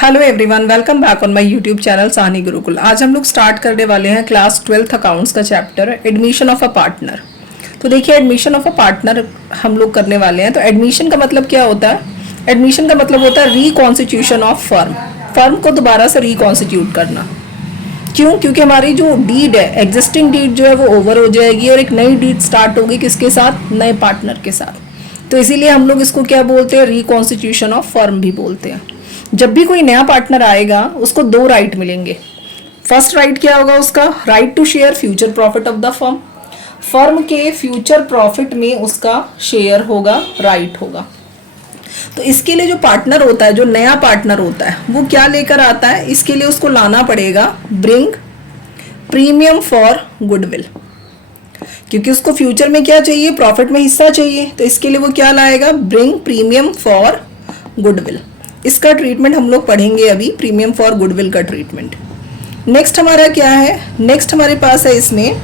Hello everyone, welcome back on my YouTube channel Sahni Gurukul. आज हम लोग स्टार्ट करने वाले हैं क्लास 12th अकाउंट्स का chapter admission of a partner. तो देखिए, एडमिशन ऑफ अ पार्टनर हम लोग करने वाले हैं। तो एडमिशन का मतलब क्या होता है? एडमिशन का मतलब होता है रिकॉन्स्टिट्यूशन ऑफ फर्म। फर्म को दोबारा से रिकॉन्स्टिट्यूट करना। क्यों? क्योंकि हमारी जो डीड है, एग्जिस्टिंग डीड जो है वो ओवर हो जाएगी और एक नई डीड स्टार्ट होगी। किसके साथ? नए पार्टनर के साथ। तो इसीलिए हम लोग इसको क्या बोलते हैं? रिकॉन्स्टिट्यूशन ऑफ फर्म भी बोलते हैं। जब भी कोई नया पार्टनर आएगा उसको दो राइट मिलेंगे। फर्स्ट राइट क्या होगा उसका? Right to share future profit of the firm. Firm के फ्यूचर प्रॉफिट में उसका शेयर होगा, राइट होगा। तो इसके लिए जो पार्टनर होता है, जो नया पार्टनर होता है, वो क्या लेकर आता है? इसके लिए उसको लाना पड़ेगा ब्रिंग प्रीमियम फॉर गुडविल। क्योंकि उसको फ्यूचर में क्या चाहिए? प्रॉफिट में हिस्सा चाहिए। तो इसके लिए वो क्या लाएगा? Bring premium for goodwill. इसका ट्रीटमेंट हम लोग पढ़ेंगे अभी, प्रीमियम फॉर गुडविल का ट्रीटमेंट। नेक्स्ट हमारा क्या है? नेक्स्ट हमारे पास है इसमें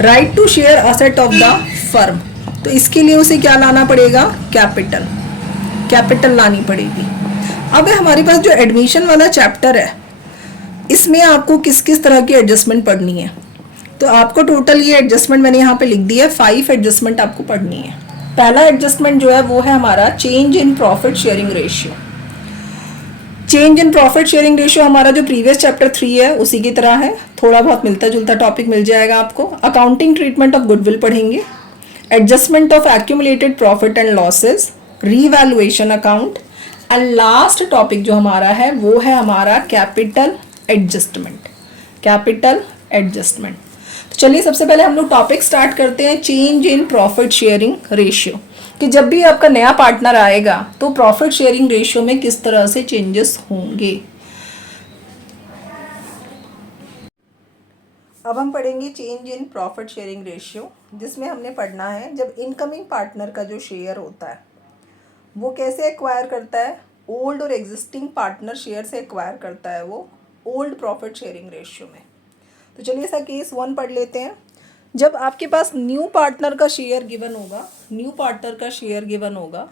right to share asset of the firm. तो इसके लिए उसे क्या लाना पड़ेगा? कैपिटल। कैपिटल लानी पड़ेगी। अब हमारे पास जो एडमिशन वाला चैप्टर है, इसमें आपको किस किस तरह की एडजस्टमेंट पढ़नी है। तो आपको टोटल ये एडजस्टमेंट मैंने यहाँ पे लिख दी है, 5 एडजस्टमेंट आपको पढ़नी है। पहला एडजस्टमेंट जो है वो है हमारा change in profit sharing ratio. Change in profit sharing ratio हमारा जो प्रीवियस चैप्टर 3 है उसी की तरह है, थोड़ा बहुत मिलता जुलता टॉपिक मिल जाएगा आपको। अकाउंटिंग ट्रीटमेंट ऑफ गुडविल पढ़ेंगे, adjustment of accumulated profit and losses, revaluation account, and last topic जो हमारा है वो है हमारा कैपिटल एडजस्टमेंट। Capital adjustment. तो चलिए सबसे पहले हम लोग टॉपिक स्टार्ट करते हैं, change in profit sharing ratio. कि जब भी आपका नया पार्टनर आएगा तो प्रॉफिट शेयरिंग रेशियो में किस तरह से चेंजेस होंगे। अब हम पढ़ेंगे change in profit sharing ratio, जिसमें हमने पढ़ना है जब इनकमिंग पार्टनर का जो शेयर होता है वो कैसे एक्वायर करता है। ओल्ड और एग्जिस्टिंग पार्टनर शेयर से एक्वायर करता है वो ओल्ड प्रॉफिट शेयरिंग रेशियो में। तो चलिए इसका केस 1 पढ़ लेते हैं। जब आपके पास न्यू पार्टनर का शेयर गिवन होगा, न्यू पार्टनर का शेयर गिवन होगा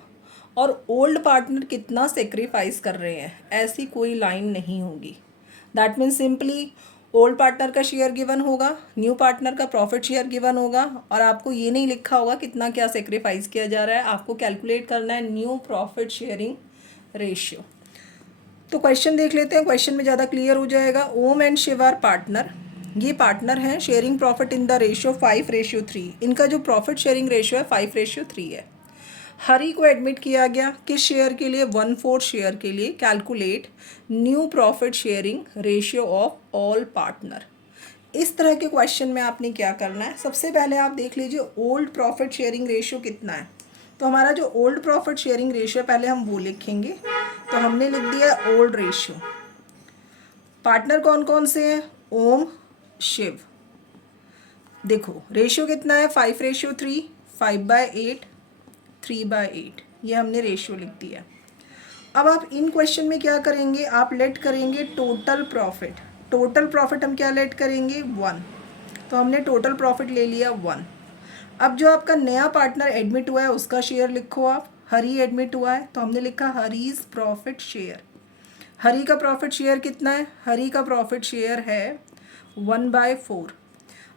और ओल्ड पार्टनर कितना सेक्रीफाइस कर रहे हैं, ऐसी कोई लाइन नहीं होगी। That means simply old partner का शेयर गिवन होगा, न्यू पार्टनर का प्रॉफिट शेयर गिवन होगा और आपको ये नहीं लिखा होगा कितना क्या सेक्रीफाइस किया जा रहा है। आपको कैलकुलेट करना है न्यू प्रॉफिट शेयरिंग रेशियो। तो क्वेश्चन देख लेते हैं, क्वेश्चन में ज़्यादा क्लियर हो जाएगा। Om and Shiv are partner, ये पार्टनर हैं, sharing profit in the ratio 5:3। इनका जो प्रॉफिट शेयरिंग रेशियो है 5:3 है। हरी को एडमिट किया गया किस शेयर के लिए? 1/4 शेयर के लिए। Calculate new profit sharing ratio of all partner. इस तरह के क्वेश्चन में आपने क्या करना है? सबसे पहले आप देख लीजिए ओल्ड प्रॉफिट शेयरिंग रेशियो कितना है। तो हमारा जो ओल्ड प्रॉफिट शेयरिंग रेशियो पहले हम वो लिखेंगे। तो हमने लिख दिया ओल्ड रेशियो। पार्टनर कौन कौन से हैं? ओम, शिव। देखो रेशियो कितना है? 5:3, 5/8, 3/8। ये हमने रेशियो लिख दिया। अब आप इन क्वेश्चन में क्या करेंगे? आप लेट करेंगे टोटल प्रॉफिट। टोटल प्रॉफिट हम क्या लेट करेंगे? 1। तो हमने टोटल प्रॉफिट ले लिया 1। अब जो आपका नया पार्टनर एडमिट हुआ है उसका शेयर लिखो आप। हरी एडमिट हुआ है तो हमने लिखा हरीज प्रॉफिट शेयर। हरी का प्रॉफिट शेयर कितना है? हरी का प्रॉफिट शेयर है 1/4।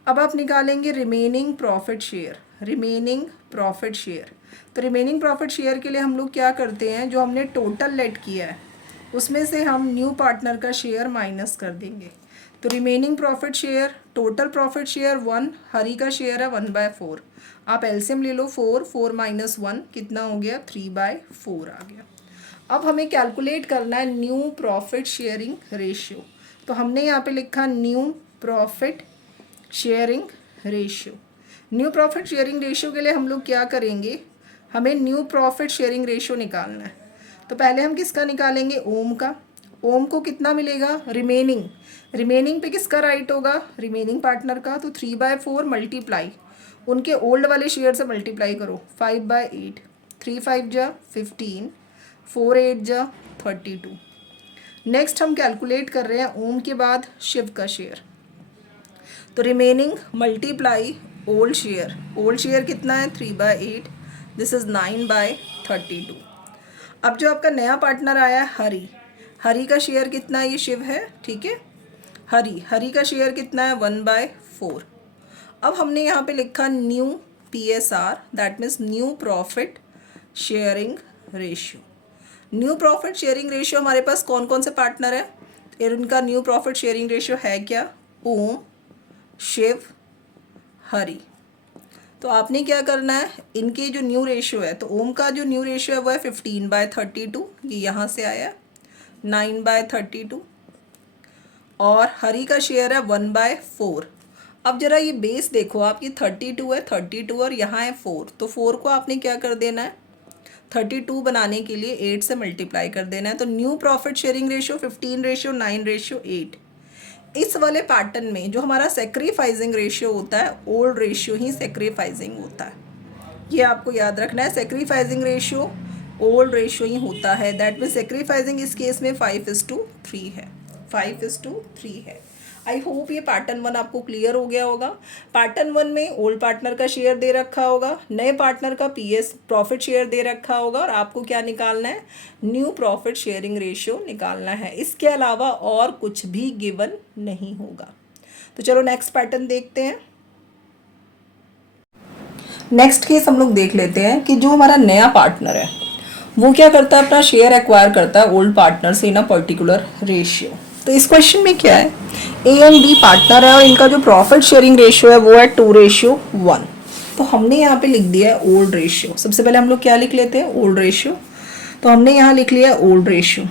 अब आप निकालेंगे remaining profit share. Remaining profit share. तो रिमेनिंग प्रॉफिट शेयर के लिए हम लोग क्या करते हैं? जो हमने टोटल लेट किया है उसमें से हम न्यू पार्टनर का शेयर माइनस कर देंगे। तो remaining profit share, total profit share 1, हरी का शेयर है 1/4। आप एलसीएम ले लो, 4, 4 - 1 कितना हो गया? 3/4 आ गया। अब हमें कैलकुलेट करना है न्यू प्रॉफिट शेयरिंग रेशियो। तो हमने यहाँ पे लिखा new profit sharing ratio. New profit sharing ratio के लिए हम लोग क्या करेंगे? हमें न्यू प्रॉफिट शेयरिंग रेशियो निकालना है। तो पहले हम किसका निकालेंगे? ओम का। ओम को कितना मिलेगा? रिमेनिंग। रिमेनिंग पे किसका राइट होगा? रिमेनिंग पार्टनर का। तो 3/4 मल्टीप्लाई उनके ओल्ड वाले शेयर से मल्टीप्लाई करो, 5/8। 3 5 जा 15, 4 8 जा 32। नेक्स्ट हम कैलकुलेट कर रहे हैं ओम के बाद शिव का शेयर। तो remaining multiply old share. Old share कितना है? 3/8। This is 9/32। अब जो आपका नया पार्टनर आया है हरी, हरी का शेयर कितना है, ये शिव है, ठीक है। हरी का शेयर कितना है, 1/4। अब हमने यहाँ पे लिखा new PSR, that means new profit sharing ratio. New profit sharing ratio हमारे पास कौन कौन से पार्टनर है, फिर उनका न्यू प्रॉफिट शेयरिंग रेशियो है क्या, ओम, शिव, हरि। तो आपने क्या करना है, इनके जो न्यू रेशियो है, तो ओम का जो न्यू रेशियो है वो है 15/32, ये यहाँ से आया 9/32, और हरि का शेयर है 1/4। अब जरा ये बेस देखो आप, ये 32 है, 32 और यहाँ है 4, तो 4 को आपने क्या कर देना है, 32 बनाने के लिए 8 से मल्टीप्लाई कर देना है। तो न्यू प्रॉफिट शेयरिंग रेशियो 15:9:8। इस वाले पैटर्न में जो हमारा सेक्रीफाइजिंग रेशियो होता है, ओल्ड रेशियो ही सेक्रीफाइजिंग होता है, ये आपको याद रखना है। सेक्रीफाइजिंग रेशियो ओल्ड रेशियो ही होता है, दैट मीन सेक्रीफाइजिंग इस केस में 5:3 है, 5:3 है। आई होप ये पैटर्न 1 आपको क्लियर हो गया होगा। पैटर्न 1 में ओल्ड पार्टनर का शेयर दे रखा होगा, नए पार्टनर का PS प्रॉफिट शेयर दे रखा होगा, और आपको क्या निकालना है, न्यू प्रॉफिट शेयरिंग रेशियो निकालना है। इसके अलावा और कुछ भी गिवन नहीं होगा। तो चलो नेक्स्ट पैटर्न देखते हैं। नेक्स्ट केस हम लोग देख लेते हैं कि जो हमारा नया पार्टनर है वो क्या करता है, अपना शेयर एक्वायर करता है ओल्ड पार्टनर से इन अ पर्टिकुलर रेशियो। तो इस क्वेश्चन में क्या है, A एंड B पार्टनर है और इनका जो प्रॉफिट शेयरिंग रेशियो है वो है 2:1। तो हमने यहाँ पे लिख दिया है ओल्ड रेशियो। सबसे पहले हम लोग क्या लिख लेते हैं, ओल्ड रेशियो। तो हमने यहाँ लिख लिया old ratio.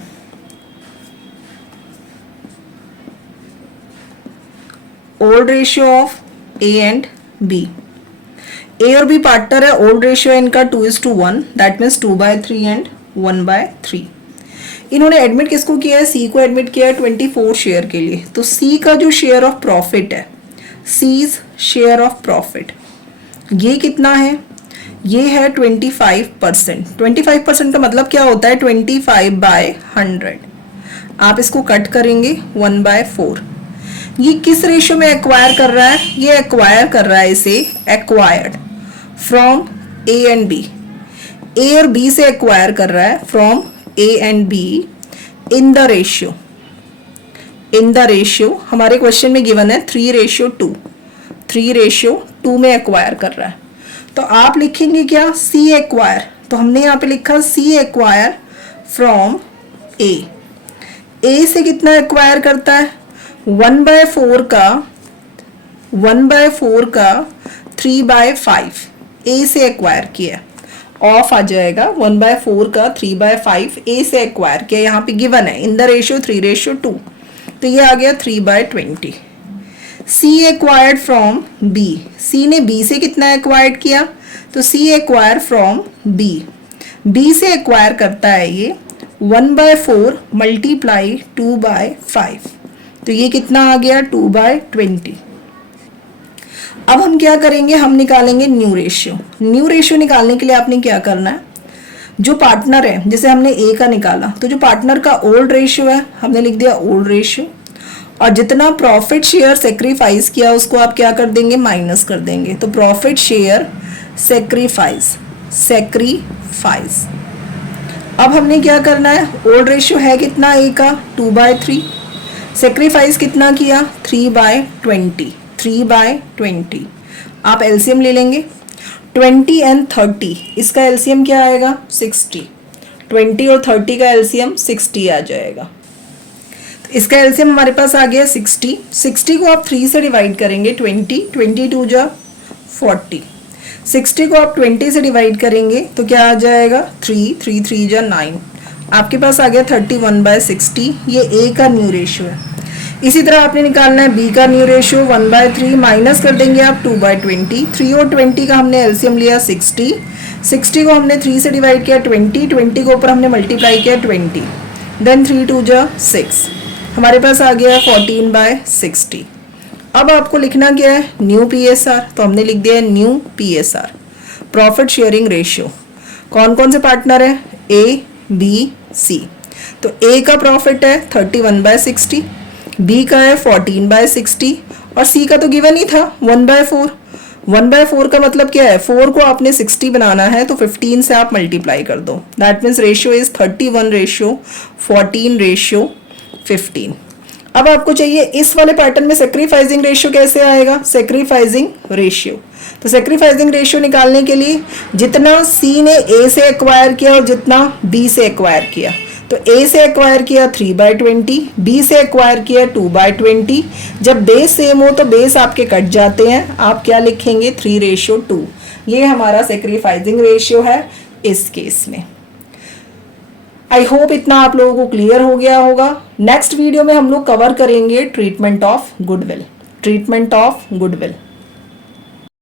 Old ratio of A and B। A और B पार्टनर है, ओल्ड रेशियो है इनका 2:1, दैट मीन्स 2/3 एंड 1/3। इन्होंने एडमिट किसको किया है, C को एडमिट किया है 24 शेयर के लिए। तो C का जो शेयर ऑफ प्रॉफिट है, C's शेयर ऑफ प्रॉफिट, ये कितना है, ये है 25%। 25% का मतलब क्या होता है, 25/100। आप इसको कट करेंगे 1/4। ये किस रेशियो में एक्वायर कर रहा है, ये एक्वायर कर रहा है इसे, acquired from A and B। A और B से एक्वायर कर रहा है from A and B in the ratio. In the ratio हमारे क्वेश्चन में गिवन है 3:2। 3:2 में एक्वायर कर रहा है। तो आप लिखेंगे क्या, C एक्वायर। तो हमने यहाँ पे लिखा C acquire from A। A से कितना एक्वायर करता है, 1/4 का 3/5 A से एक्वायर किया, ऑफ आ जाएगा। 1/4 का 3/5 A से एक्वायर किया, यहाँ पे गिवन है इन द रेशियो 3:2, तो ये आ गया 3/20। C acquired from B। C ने B से कितना एक्वायर्ड किया, तो C acquire from B। B से एक्वायर करता है ये 1/4 मल्टीप्लाई 2/5, तो ये कितना आ गया 2/20। अब हम क्या करेंगे, हम निकालेंगे न्यू रेशियो। न्यू रेशियो निकालने के लिए आपने क्या करना है, जो पार्टनर है, जैसे हमने A का निकाला, तो जो पार्टनर का ओल्ड रेशियो है हमने लिख दिया ओल्ड रेशियो, और जितना प्रॉफिट शेयर सेक्रीफाइस किया उसको आप क्या कर देंगे, माइनस कर देंगे। तो प्रॉफिट शेयर सेक्रीफाइस। अब हमने क्या करना है, ओल्ड रेशियो है कितना A का, 2/3, सेक्रीफाइस कितना किया, 3/20। आप एलसीएम ले लेंगे, 20 एंड 30, इसका एलसीएम क्या आएगा, 60। 20 और 30 का एलसीएम 60 आ जाएगा। तो इसका एलसीएम हमारे पास आ गया 60। 60 को आप 3 से डिवाइड करेंगे, 22 जा 40। 60 को आप 20 से डिवाइड करेंगे तो क्या आ जाएगा, 3 जा 9। आपके पास आ गया 31/60। ये A का न्यू रेशियो है। इसी तरह आपने निकालना है B का न्यू रेशियो, 1/3 माइनस कर देंगे आप 2/20। 3 और 20 का हमने एलसीएम लिया 60। 60 को हमने 3 से डिवाइड किया 20 को ऊपर हमने मल्टीप्लाई किया 20, देन 3 जा 6, हमारे पास आ गया 14/60। अब आपको लिखना क्या है, न्यू PSR। तो हमने लिख दिया new PSR, profit sharing ratio. कौन कौन से पार्टनर है, A B C। तो A का प्रॉफिट है 31/60, B का है 14/60, और C का तो गिवन ही था 1/4। 1/4 का मतलब क्या है, 4 को आपने 60 बनाना है तो 15 से आप मल्टीप्लाई कर दो, दैट मीन्स रेशियो इज 31:4। 14:15। अब आपको चाहिए इस वाले पैटर्न में सेक्रीफाइसिंग रेशियो कैसे आएगा, सेक्रीफाइसिंग रेशियो। तो सेक्रीफाइसिंग रेशियो निकालने के लिए जितना सी ने ए से एक्वायर किया और जितना बी से एक्वायर किया, तो ए से एक्वायर किया 3/20, बी से एक्वायर किया 2/20। जब बेस सेम हो तो बेस आपके कट जाते हैं, आप क्या लिखेंगे 3:2। ये हमारा सेक्रीफाइसिंग रेशियो है इस केस में। आई होप इतना आप लोगों को क्लियर हो गया होगा। नेक्स्ट वीडियो में हम लोग कवर करेंगे ट्रीटमेंट ऑफ गुडविल।